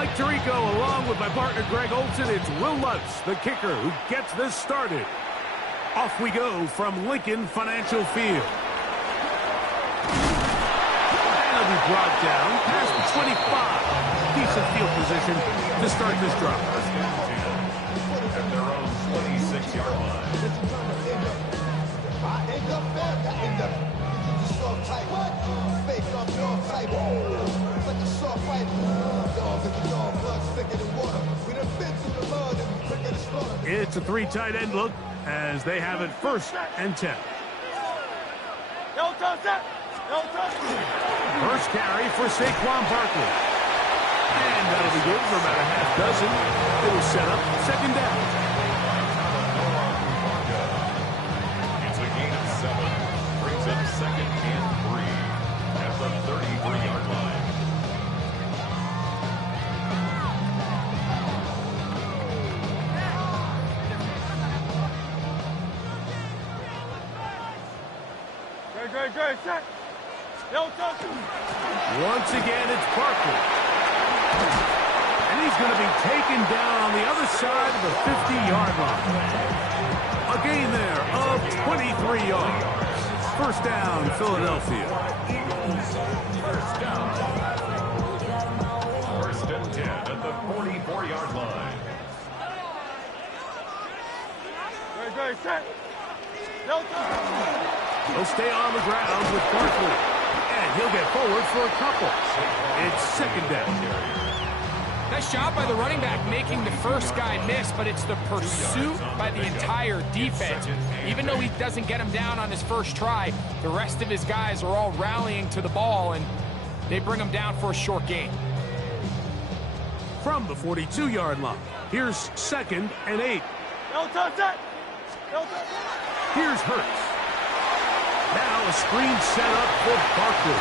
Mike Tirico, along with my partner Greg Olson, it's Will Lutz, the kicker, who gets this started. Off we go from Lincoln Financial Field. And it'll be brought down past the 25. Decent field position to start this drive. At their own 26-yard line. It's a three tight end look as they have it 1st and 10. First carry for Saquon Barkley. And that'll be good for about a half dozen. It'll set up 2nd down. It's a gain of 7. Brings up 2nd and 3 at the 33-yard line. Once again, it's Barkley. And he's going to be taken down on the other side of the 50-yard line. A gain there of 23 yards. 1st down, Philadelphia. 1st and 10 at the 44-yard line. He'll stay on the ground with Barkley. And he'll get forward for a couple. It's 2nd down. Nice job by the running back making the first guy miss, but it's the pursuit by the entire defense. Even though he doesn't get him down on his first try, the rest of his guys are all rallying to the ball, and they bring him down for a short gain. From the 42-yard line, here's 2nd and 8. Here's Hurts. Now a screen set up for Barkley.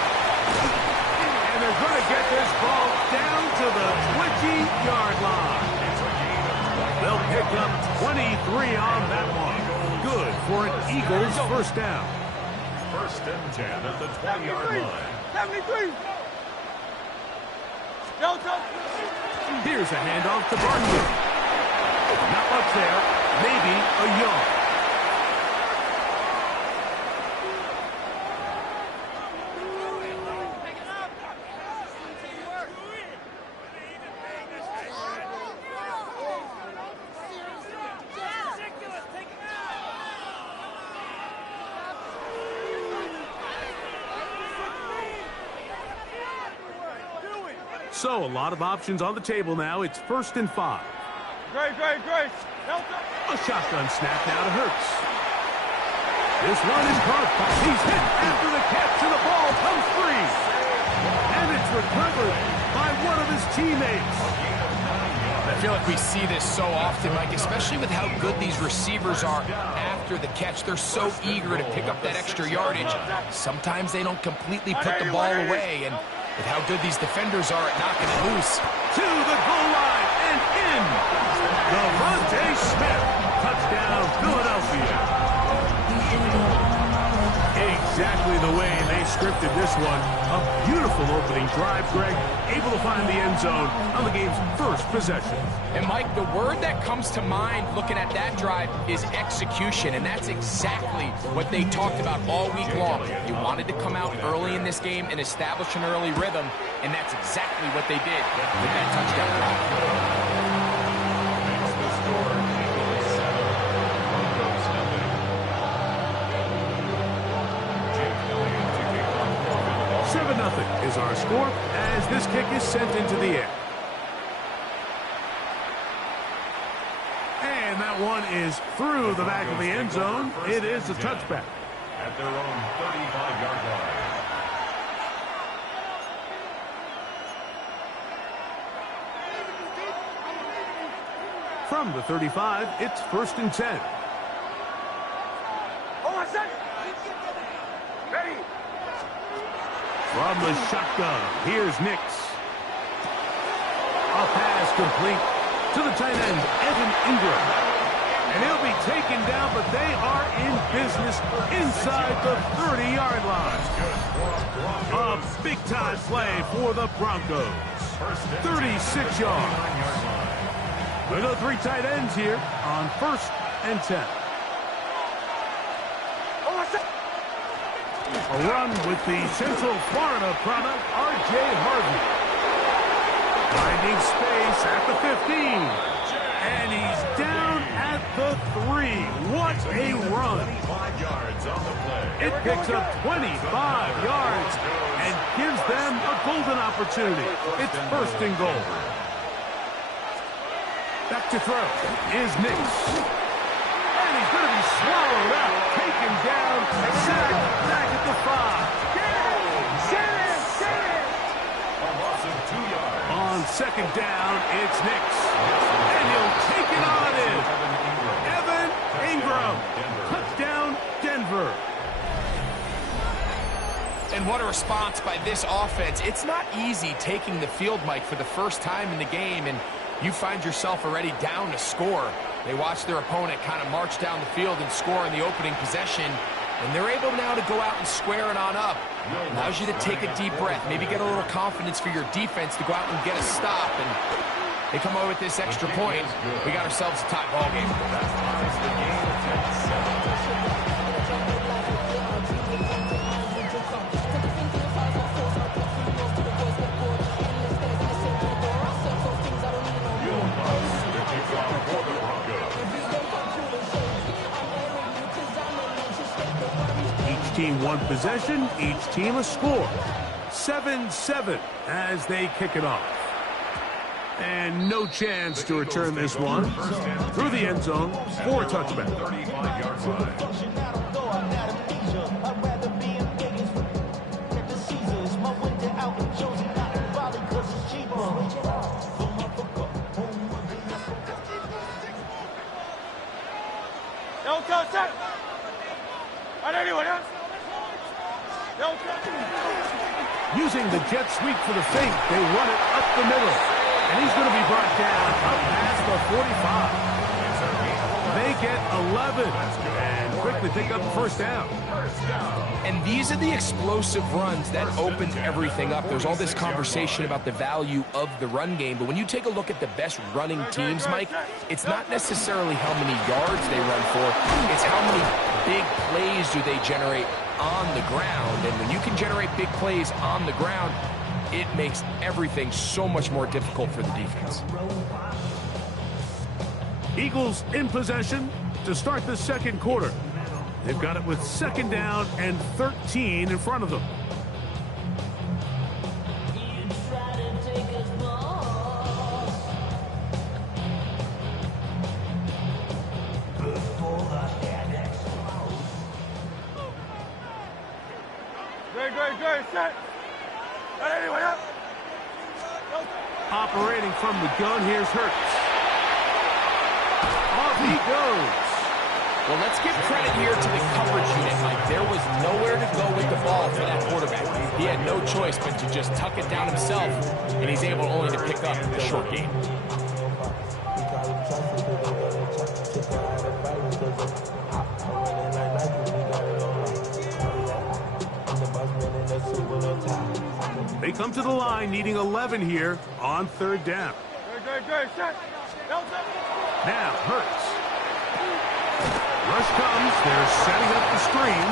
And they're going to get this ball down to the 20-yard line. They'll pick up 23 on that one. Good for an Eagles 1st down. 1st and 10 at the 20-yard line. 73. Here's a handoff to Barkley. Not much there. Maybe a yard. So, a lot of options on the table now. It's 1st and 5. Great. A shotgun snap now to Hurts. This one is caught. He's hit after the catch, and the ball comes free. And it's recovered by one of his teammates. I feel like we see this so often, Mike, especially with how good these receivers are after the catch. They're so eager to pick up that extra yardage. Sometimes they don't completely put the ball away, and with how good these defenders are at knocking it loose. To the goal line and in. Devontae Smith. Touchdown, Philadelphia. Exactly the way they scripted this one. A beautiful opening drive, Greg. Able to find the end zone on the game's 1st possession. And, Mike, the word that comes to mind looking at that drive is execution, and that's exactly what they talked about all week long. They wanted to come out early in this game and establish an early rhythm, and that's exactly what they did with that touchdown drive. Makes the score Eagles 7, Broncos nothing. Jake Elliott to kick off for Philadelphia. 7-0 is our score as this kick is sent into the air. And that one is through the back of the end zone. It is a touchback. At their own 35-yard line. From the 35, it's 1st and 10. From the shotgun, here's Nix. A pass complete to the tight end, Evan Ingram. And he'll be taken down, but they are in business inside the 30-yard line. A big-time play for the Broncos. 36 yards. We go 3 tight ends here on 1st and 10. A run with the Central Florida product, R.J. Harvey. Finding space at the 15. And he's down at the 3. What a run. It picks up 25 yards and gives them a golden opportunity. It's 1st and goal. Back to throw is Nix. And he's going to be swallowed up, taken down, sacked back at the 5. On 2nd down, it's Nix. And he'll take it on in. Evan Ingram. Touchdown, Denver. And what a response by this offense. It's not easy taking the field, Mike, for the first time in the game, and you find yourself already down to score. They watch their opponent kind of march down the field and score in the opening possession, and they're able now to go out and square it on up. Allows you to take a deep breath, maybe get a little confidence for your defense to go out and get a stop, and they come away with this extra point. We got ourselves a tie ball game. Team 1 possession, each team a score. 7-7 as they kick it off. And no chance to return this one. Through the end zone for a touchback. Using the jet sweep for the fake, they run it up the middle. And he's going to be brought down up past the 45. They get 11 and quickly pick up the 1st down. And these are the explosive runs that open everything up. There's all this conversation about the value of the run game, but when you take a look at the best running teams, Mike, it's not necessarily how many yards they run for, it's how many big plays do they generate on the ground. And when you can generate big plays on the ground, it makes everything so much more difficult for the defense. Eagles in possession to start the 2nd quarter. They've got it with 2nd down and 13 in front of them. Good, set. Anyway, up. Operating from the gun, here's Hurts. Off he goes. Well, let's give credit here to the coverage unit, Mike. There was nowhere to go with the ball for that quarterback. He had no choice but to just tuck it down himself, and he's able only to pick up the short game. They come to the line needing 11 here on 3rd down. Good, set. Now, Hurts. Rush comes. They're setting up the screen.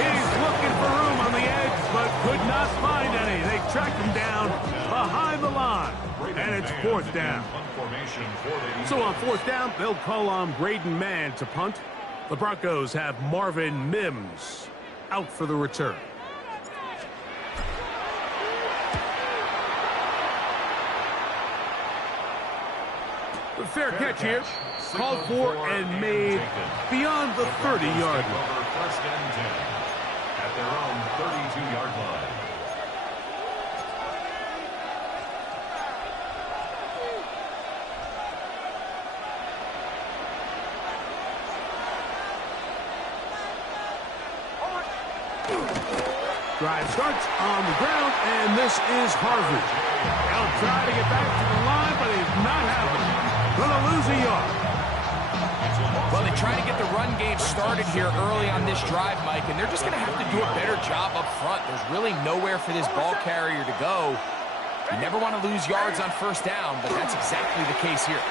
He's looking for room on the edge, but could not find any. They tracked him down behind the line, and it's 4th down. So on 4th down, they'll call on Braden Mann to punt. The Broncos have Marvin Mims out for the return. The fair catch here, called for and made beyond the 30-yard line. 1st and 10 at their own 32-yard line. Drive starts on the ground, and this is Harvey. They'll try to get back to the line, but it's not happening. Going to lose a yard. Well, they try to get the run game started here early on this drive, Mike, and they're just going to have to do a better job up front. There's really nowhere for this ball carrier to go. You never want to lose yards on first down, but that's exactly the case here.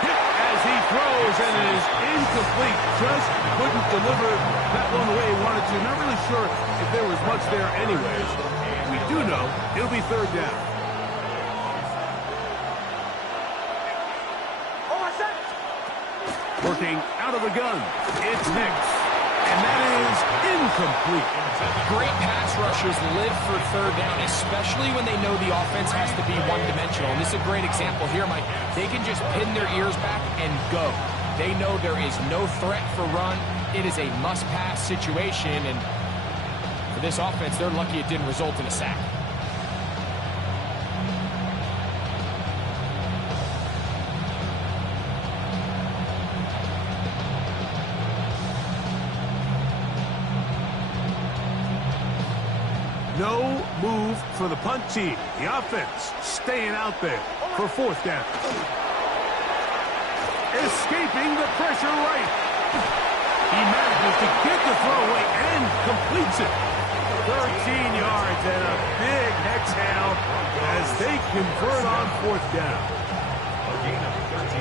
Hit as he throws, and it is incomplete. Just couldn't deliver that one the way he wanted to. Not really sure if there was much there anyways. We do know it'll be third down. Working out of the gun, it's Nix, and that is incomplete. Great pass rushers live for third down, especially when they know the offense has to be one-dimensional. And this is a great example here, Mike. They can just pin their ears back and go. They know there is no threat for run. It is a must-pass situation, and for this offense, they're lucky it didn't result in a sack. No move for the punt team. The offense staying out there for fourth down. Escaping the pressure right. He manages to get the throw away and completes it. 13 yards and a big exhale as they convert on fourth down.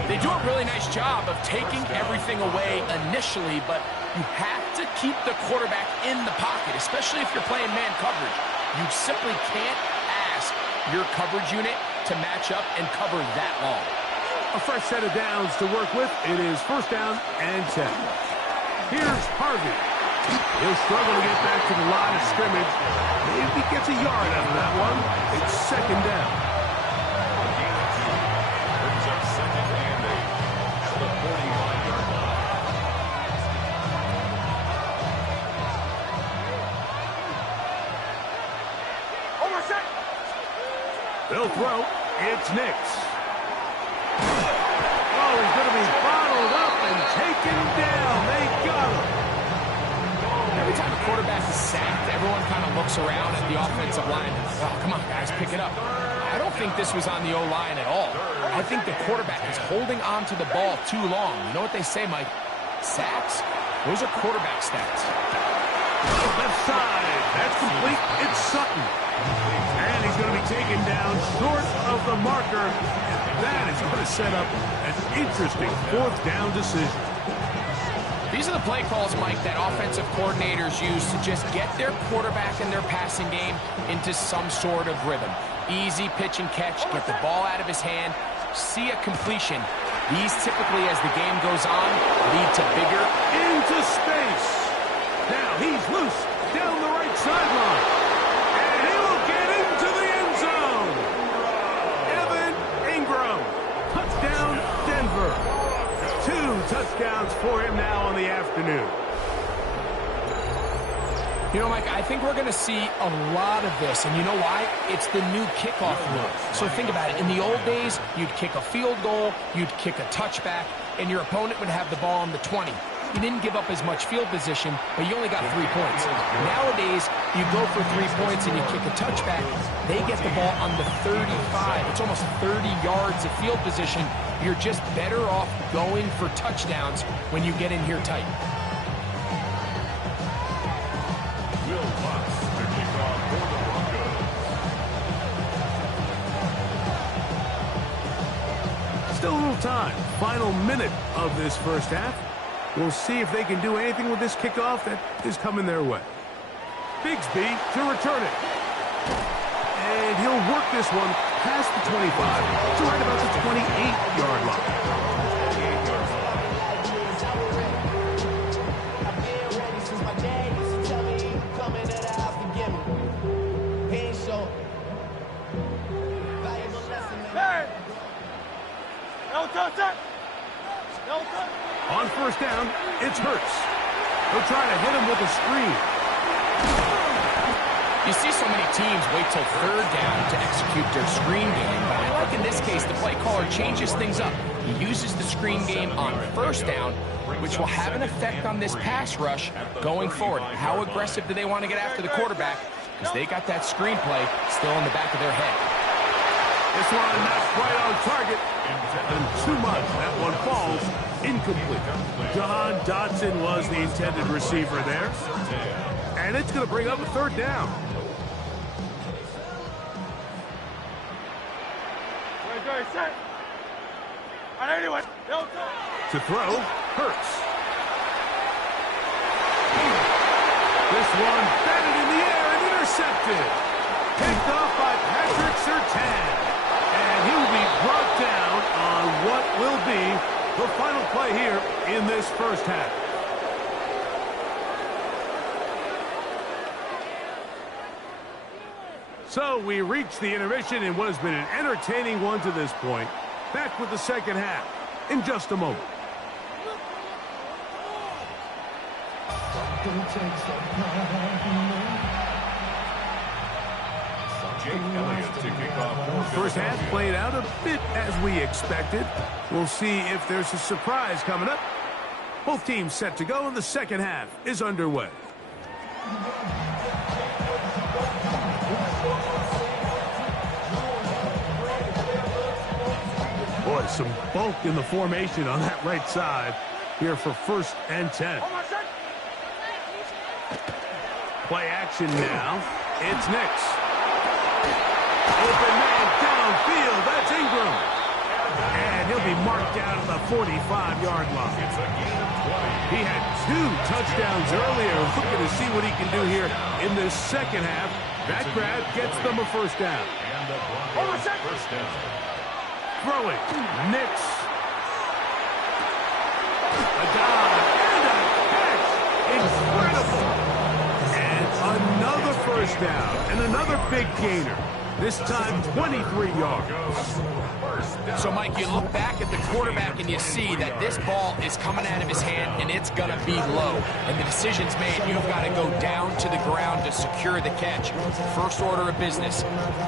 They do a really nice job of taking everything away initially, but you have to keep the quarterback in the pocket, especially if you're playing man coverage. You simply can't ask your coverage unit to match up and cover that long. A fresh set of downs to work with. It is first down and 10. Here's Harvey. He'll struggle to get back to the line of scrimmage. Maybe gets a yard out of that one. It's second down. Brings up second and 8 at the 45-yard line. They'll throw. It's Nix. Oh, he's going to be bottled up and taken down. They got him. Every time a quarterback is sacked, everyone kind of looks around at the offensive line and, oh, come on, guys, pick it up. I don't think this was on the O-line at all. I think the quarterback is holding on to the ball too long. You know what they say, Mike? Sacks, those are quarterback stats. Left side. That's complete. It's Sutton. And he's going to be taken down short of the marker. That is going to set up an interesting fourth down decision. These are the play calls, Mike, that offensive coordinators use to just get their quarterback and their passing game into some sort of rhythm. Easy pitch and catch, get the ball out of his hand, see a completion. These typically, as the game goes on, lead to bigger. Into space. Now he's loose down the right sideline. And he will get into the end zone. Evan Ingram. Touchdown, Denver. 2 touchdowns for him now on the afternoon. You know, Mike, I think we're going to see a lot of this, and you know why? It's the new kickoff rule. So think about it. In the old days, you'd kick a field goal, you'd kick a touchback, and your opponent would have the ball on the 20. You didn't give up as much field position, but you only got 3 points. Nowadays, you go for 3 points and you kick a touchback, they get the ball on the 35. It's almost 30 yards of field position. You're just better off going for touchdowns when you get in here tight. Will Lutz, the kickoff for the Broncos. Still a little time. Final minute of this first half. We'll see if they can do anything with this kickoff that is coming their way. Bigsby to return it. And he'll work this one past the 25 to right about the 28-yard line. On first down, it's Hurts. He'll try to hit him with a screen. You see so many teams wait till third down to execute their screen game, but I like in this case the play caller changes things up. He uses the screen game on first down, which will have an effect on this pass rush going forward. How aggressive do they want to get after the quarterback? Because they got that screen play still in the back of their head. This one not quite on target. And too much. That one falls incomplete. Jahan Dotson was the intended receiver there. And it's going to bring up a third down. Good, set. And anyway, To throw, Hurts. This one batted in the air and intercepted. Picked off by Patrick Surtain. And he will be brought down on what will be the final play here in this first half. So we reach the intermission in what has been an entertaining one to this point. Back with the second half in just a moment. Jake Elliott to kick off. First half played out a bit as we expected. We'll see if there's a surprise coming up. Both teams set to go, and the second half is underway. Boy, some bulk in the formation on that right side here for 1st and 10. Play action now. It's Nix. Open man downfield. That's Ingram. And he'll be marked down at the 45-yard line. It's a gain of 20. He had 2 touchdowns earlier. Looking to see what he can do here in this second half. That grab gets them a first down. And the Broncos first down. Throwing. Nix. A dive and a catch. Incredible. And another first down. And another big gainer. This time 23 yards. So, Mike, you look back at the quarterback and you see that this ball is coming out of his hand and it's going to be low. And the decision's made. You've got to go down to the ground to secure the catch. First order of business.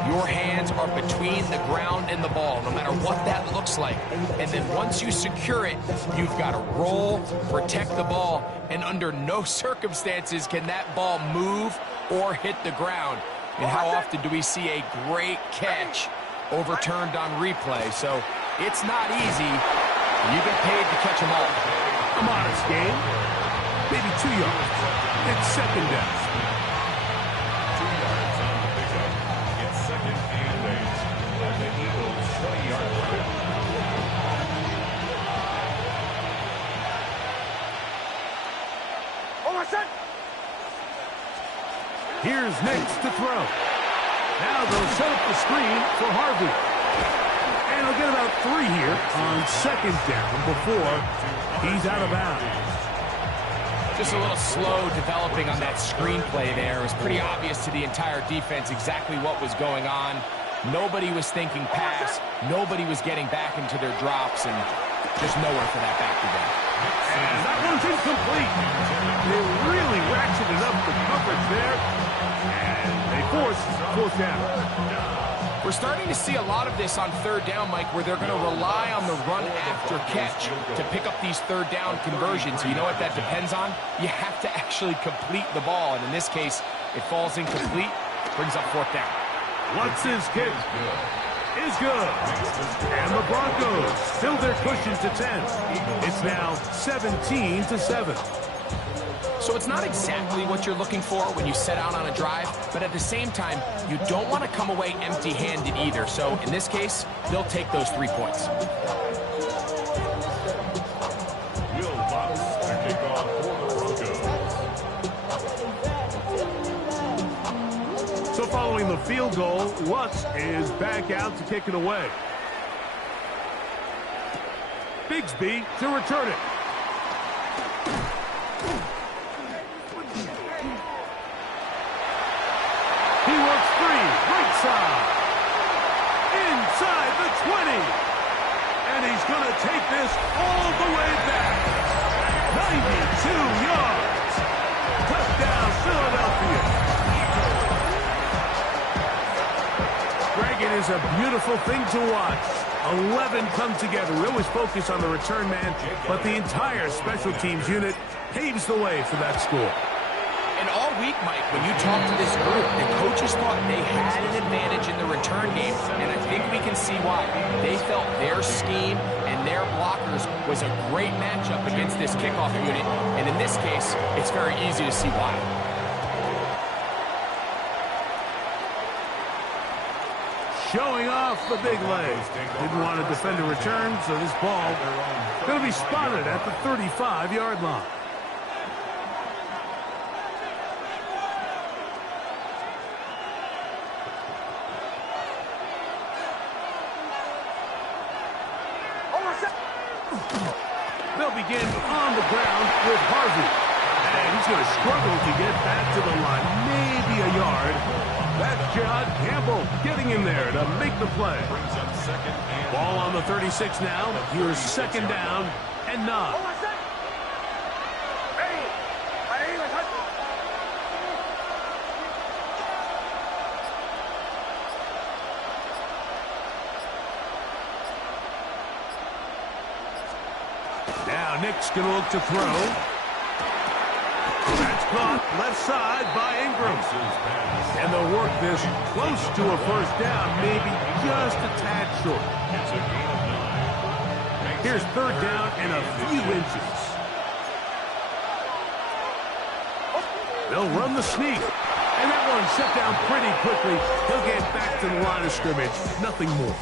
Your hands are between the ground and the ball, no matter what that looks like. And then once you secure it, you've got to roll, protect the ball, and under no circumstances can that ball move or hit the ground. And how often do we see a great catch overturned on replay? So it's not easy. You get paid to catch them all. A modest game. Maybe 2 yards. It's second down. 2 yards on the pickup. It's 2nd and 8 at the Eagles' 20-yard line. Here's Nix to throw. Now they'll set up the screen for Harvey. And he'll get about 3 here on second down before he's out of bounds. Just a little slow developing on that screenplay there. It was pretty obvious to the entire defense exactly what was going on. Nobody was thinking pass. Nobody was getting back into their drops, and just nowhere for that back to go. And that one's incomplete. They really ratcheted up the coverage there, and they force 4th down. We're starting to see a lot of this on 3rd down, Mike, where they're going to rely on the run after catch to pick up these 3rd down conversions. You know what that depends on? You have to actually complete the ball, and in this case, it falls incomplete, brings up 4th down. What's his kick? Is good. And the Broncos fill their cushion to 10. It's now 17-7. So it's not exactly what you're looking for when you set out on a drive, but at the same time, you don't want to come away empty-handed either. So in this case, they'll take those 3 points. Will Lutz to kick off for the Broncos. So following the field goal, Lutz is back out to kick it away. Bigsby to return it. He works free, right side. Inside the 20. And he's going to take this all the way back. 92 yards. Touchdown, Philadelphia. Greg, it is a beautiful thing to watch. 11 come together. We always focus on the return man, but the entire special teams unit paves the way for that score. And all week, Mike, when you talk to this group, the coaches thought they had an advantage in the return game, and I think we can see why. They felt their scheme and their blockers was a great matchup against this kickoff unit, and in this case, it's very easy to see why. showing off the big leg. Didn't want to defend a return, so this ball going to be spotted at the 35-yard line. They'll begin on the ground with Harvey. And he's going to struggle to get back to the line. Maybe a yard. That's John Campbell getting in there to make the play. Ball on the 36 now. Here's second down and 9. Now Nick's going to look to throw. That's caught left side by Ingram. And they'll work this close to a first down, maybe just a tad short. Here's third down and a few inches. They'll run the sneak. And that one shut down pretty quickly. He'll get back to the line of scrimmage. Nothing more.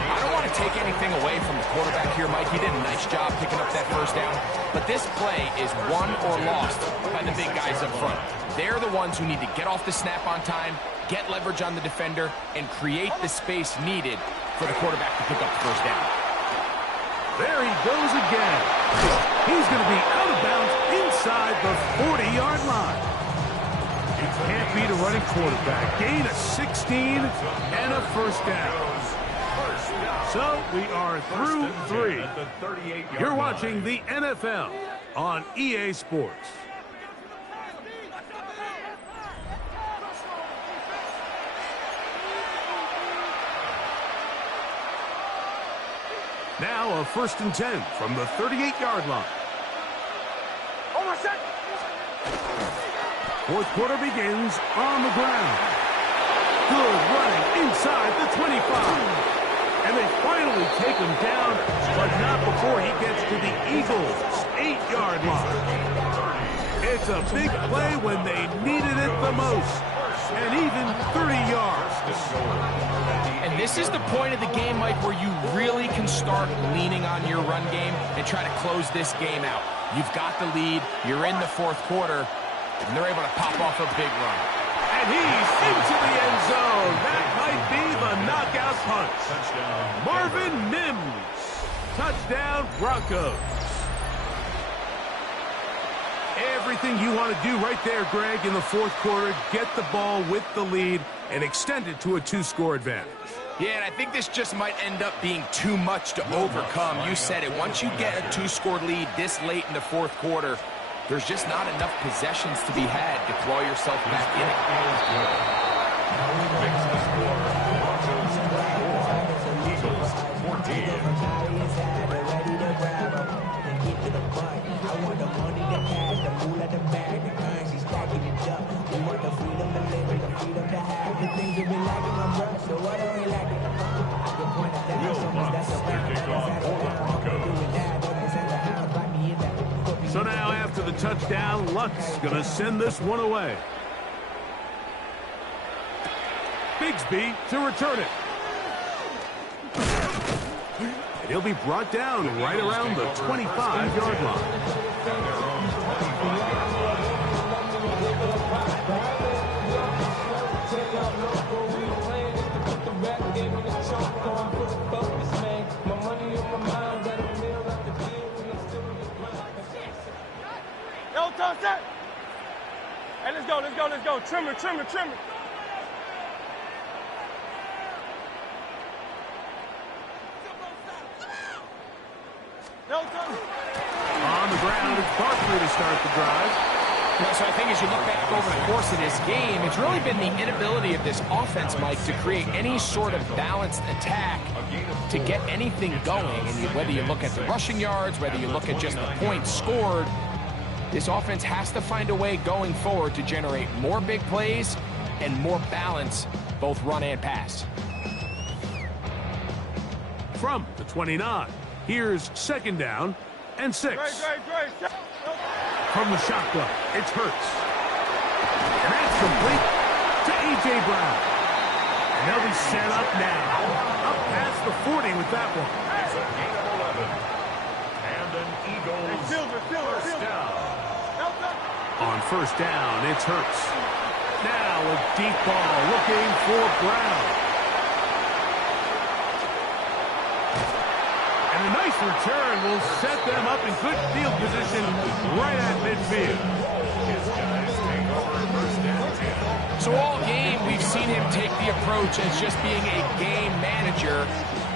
I don't want to take anything away from the quarterback here, Mike. He did a nice job picking up that first down. But this play is won or lost by the big guys up front. They're the ones who need to get off the snap on time, get leverage on the defender, and create the space needed for the quarterback to pick up the first down. There he goes again. He's going to be out of bounds inside the 40-yard line. He can't beat a running quarterback. Gain of 16 and a first down. So we are through 3. You're watching the NFL on EA Sports. Now a 1st and 10 from the 38-yard line. Fourth quarter begins on the ground. Good running inside the 25. And they finally take him down, but not before he gets to the Eagles' 8-yard line. It's a big play when they needed it the most. And even 30 yards. And this is the point of the game, Mike, where you really can start leaning on your run game and try to close this game out. You've got the lead. You're in the fourth quarter. And they're able to pop off a big run. And he's into the end zone. That might be the knockout punch. Marvin Mims. Touchdown, Broncos. Everything you want to do right there, Greg, in the fourth quarter. Get the ball with the lead and extend it to a 2-score advantage. Yeah, and I think this just might end up being too much to overcome. You said it. Once you get a 2-score lead this late in the fourth quarter, there's just not enough possessions to be had to claw yourself back in So now after the touchdown, Luck's going to send this one away. Bigsby to return it. And he'll be brought down right around the 25-yard line. Hey, let's go, let's go, let's go. Trimmer, trimmer, trimmer. On the ground, it's Barkley to start the drive. So I think as you look back over the course of this game, it's really been the inability of this offense, Mike, to create any sort of balanced attack to get anything going. And whether you look at the rushing yards, whether you look at just the points scored, this offense has to find a way going forward to generate more big plays and more balance, both run and pass. From the 29, here's second down and 6. Great. From the shotgun, it's Hurts. And that's complete to A.J. Brown. And they'll be set up now. Up past the 40 with that one. It's a gain of 11. And an Eagles first down. On first down, it's Hurts. Now a deep ball looking for Brown. And a nice return will set them up in good field position right at midfield. His guys take over first down 10. So all game, we've seen him take the approach as just being a game manager.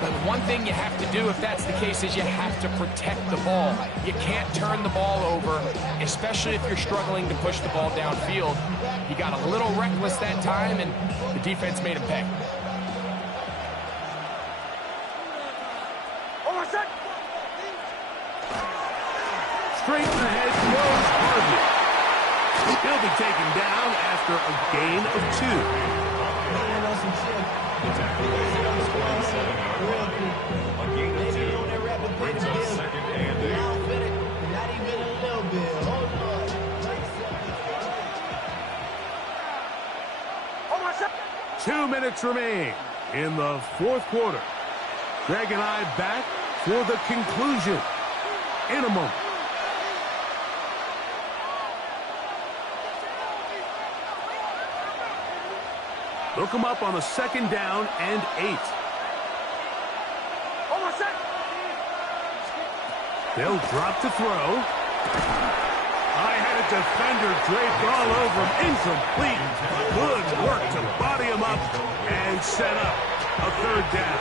But one thing you have to do if that's the case is you have to protect the ball. You can't turn the ball over, especially if you're struggling to push the ball downfield. He got a little reckless that time, and the defense made him pay. Straight ahead goes Harvey. He'll be taken down after a gain of 2. The tackle is down to 27 yards. A gain of 2 brings up second and 8. 2 minutes remain in the fourth quarter. Greg and I back for the conclusion in a moment. They'll come up on a second down and 8. They'll drop to throw. I had a defender draped all over him. Incomplete. Good work to body him up and set up a third down.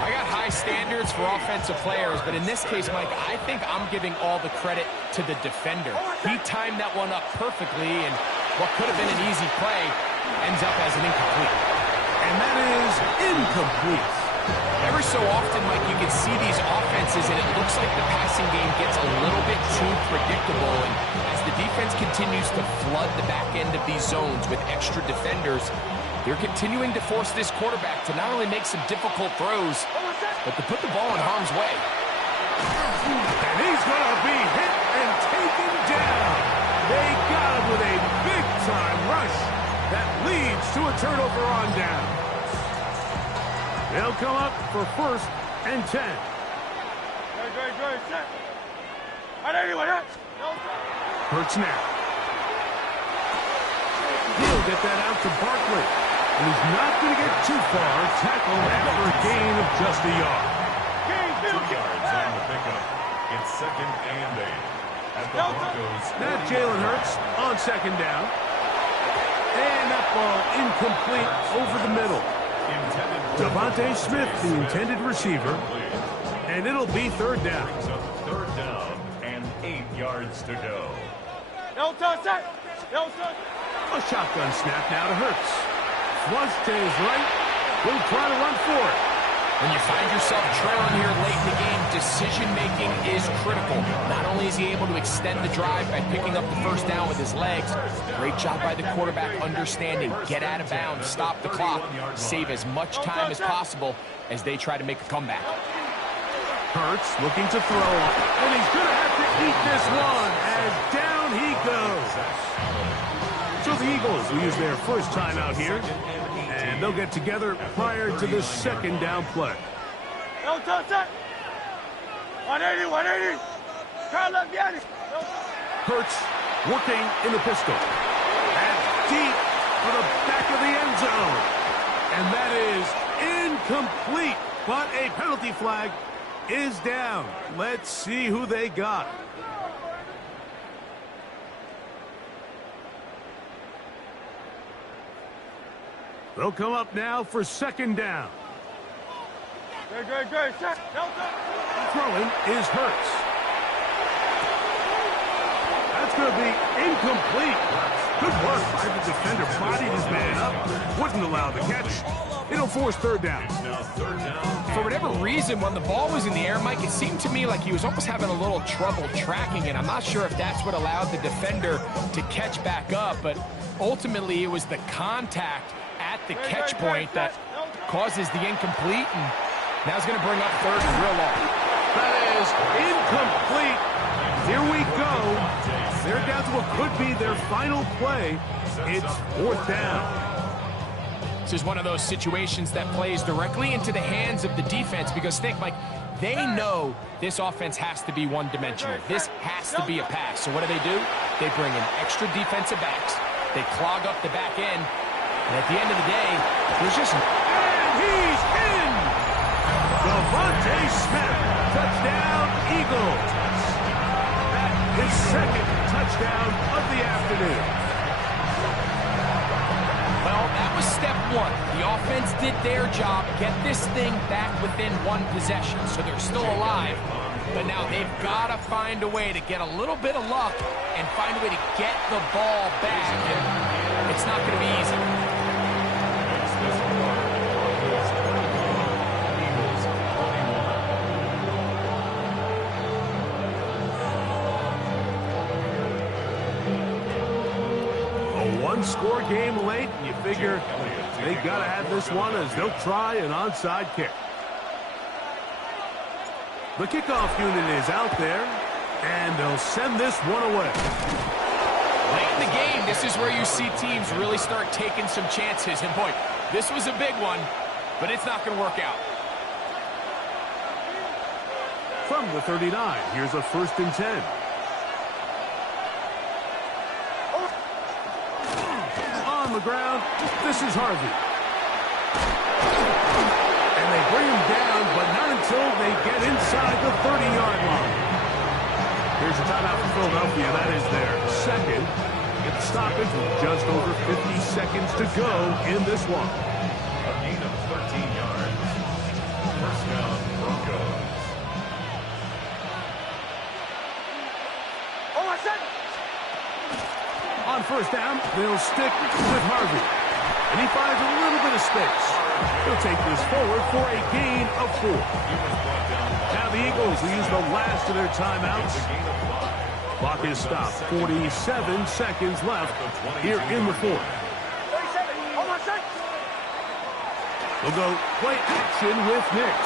I got high standards for offensive players, but in this case, Mike, I think I'm giving all the credit to the defender. He timed that one up perfectly, and what could have been an easy play ends up as an incomplete. And that is incomplete. Every so often, Mike, you can see these offenses, and it looks like the passing game gets a little bit too predictable. And as the defense continues to flood the back end of these zones with extra defenders, they're continuing to force this quarterback to not only make some difficult throws, but to put the ball in harm's way. And he's going to be hit and taken down. They got him with a big-time rush that leads to a turnover on down. They'll come up for first and 10. Hurts now. He'll get that out to Barkley. And he's not going to get too far. Tackle after a gain of just a yard. 2 yards on the pickup. It's second and 8. At the Broncos. Now Jalen Hurts on second down. And that ball incomplete over the middle. Devontae Smith, the intended receiver. And it'll be third down. Third down and 8 yards to go. A shotgun snap now to Hurts. Flush to his right. He'll try to run for it. When you find yourself trailing here late in the game, decision-making is critical. Not only is he able to extend the drive by picking up the first down with his legs, great job by the quarterback understanding, get out of bounds, stop the clock, save as much time as possible as they try to make a comeback. Hurts looking to throw, and he's going to have to eat this one as down he goes. So the Eagles will use their first timeout here, and they'll get together prior to the second down play. 180. Hurts working in the pistol. And deep for the back of the end zone. And that is incomplete, but a penalty flag is down. Let's see who they got. They'll come up now for second down. Good. Throwing is Hurts. That's going to be incomplete. Good work by the defender. Bodied his man up. Wouldn't allow the catch. It'll force third down. For whatever reason, when the ball was in the air, Mike, it seemed to me like he was almost having a little trouble tracking it. I'm not sure if that's what allowed the defender to catch back up, but ultimately it was the contact at the catch point that causes the incomplete, and now it's going to bring up third and real long. That is incomplete. Here we go. They're down to what could be their final play. It's fourth down. this is one of those situations that plays directly into the hands of the defense because think, Mike, they know this offense has to be one-dimensional. This has to be a pass. So what do? They bring in extra defensive backs. They clog up the back end. And at the end of the day, there's just... And he's in! Devontae Smith, touchdown, Eagles. That is second touchdown of the afternoon. Well, that was step one. The offense did their job, get this thing back within one possession, so they're still alive. But now they've got to find a way to get a little bit of luck and find a way to get the ball back. And it's not going to be easy. One-score game late, and you figure they got to have this one as they'll try an onside kick. The kickoff unit is out there, and they'll send this one away. Late in the game, this is where you see teams really start taking some chances. And boy, this was a big one, but it's not going to work out. From the 39, here's a 1st and 10. On the ground, this is Harvey. And they bring him down, but not until they get inside the 30-yard line. Here's a timeout for Philadelphia. That is their second. Get the stoppage with just over 50 seconds to go in this one. A gain of 13 yards. First down, Broncos. On first down, they'll stick with Harvey. And he finds a little bit of space. He'll take this forward for a gain of 4. Now the Eagles will use the last of their timeouts. Clock is stopped. 47 seconds left here in the 4th. They'll go play action with Nix.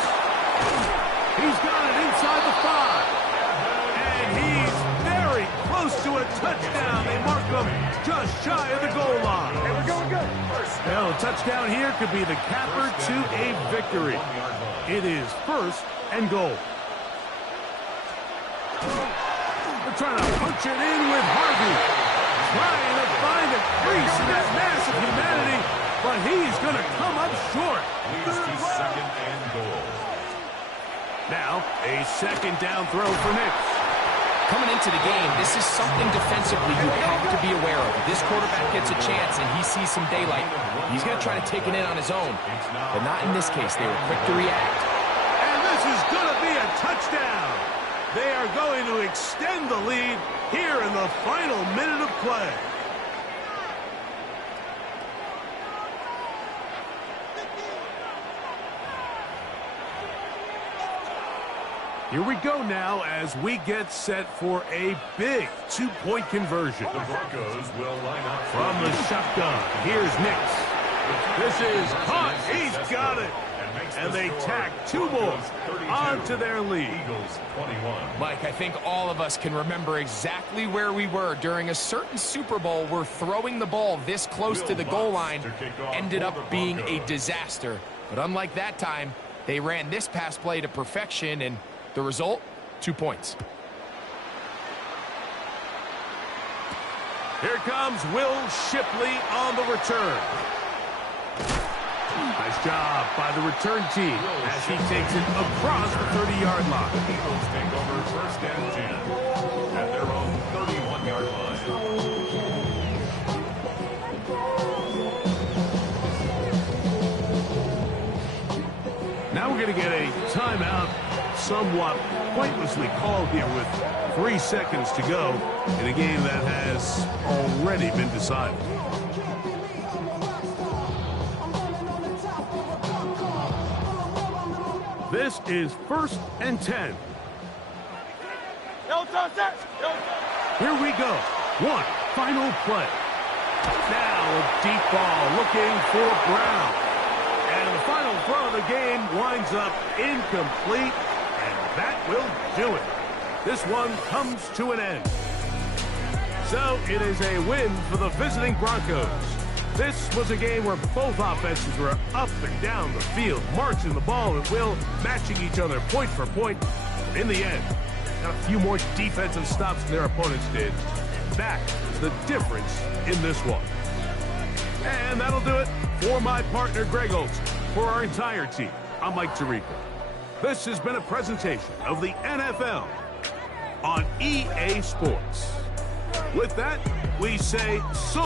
He's got it inside the 5. And he's very close to a touchdown. They mark him just shy of the goal line. Hey, we're going good. Well, a touchdown here could be the capper to a victory. It is 1st and goal. They're trying to punch it in with Harvey. Trying to find a crease in that mass of humanity, but he's going to come up short. Leads to 2nd and goal. Now, a 2nd down throw for Nix. Coming into the game, this is something defensively you have to be aware of. This quarterback gets a chance and he sees some daylight. He's going to try to take it in on his own, but not in this case. They were quick to react. And this is going to be a touchdown. They are going to extend the lead here in the final minute of play. Here we go now as we get set for a big 2-point conversion. The Broncos will line up From the shotgun, here's Nix. This is caught. He's got it. And they tack 2 more onto their lead. Eagles 21. Mike, I think all of us can remember exactly where we were during a certain Super Bowl where throwing the ball this close to the goal line ended up being a disaster. But unlike that time, they ran this pass play to perfection, and the result, 2 points. Here comes Will Shipley on the return. Nice job by the return team as he takes it across the 30-yard line. The Eagles take over 1st and 10 at their own 31-yard line. Now we're going to get a timeout, somewhat pointlessly called here with 3 seconds to go in a game that has already been decided. This is 1st and 10. Here we go. One final play. Now a deep ball looking for Brown. And the final throw of the game winds up incomplete, and that will do it. This one comes to an end. So it is a win for the visiting Broncos. This was a game where both offenses were up and down the field, marching the ball at will, matching each other point for point. But in the end, got a few more defensive stops than their opponents did. That is the difference in this one. And that'll do it for my partner, Greg Olsen. For our entire team, I'm Mike Tirico. This has been a presentation of the NFL on EA Sports. With that, we say so.